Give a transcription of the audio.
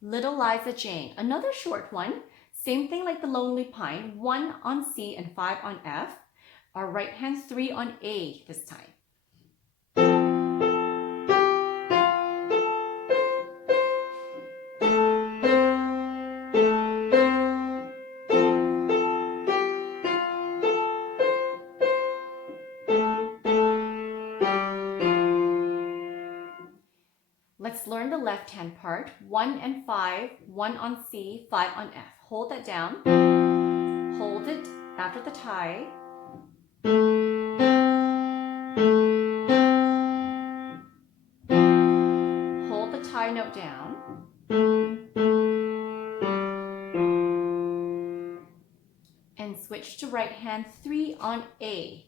Little Liza Jane, another short one. Same thing like the Lonely Pine, 1 on C and 5 on F. Our right hand 3 on A this time. Let's learn the left hand part. 1 and 5, 1 on C, 5 on F. Hold that down. Hold it after the tie. Hold the tie note down. And switch to right hand 3 on A.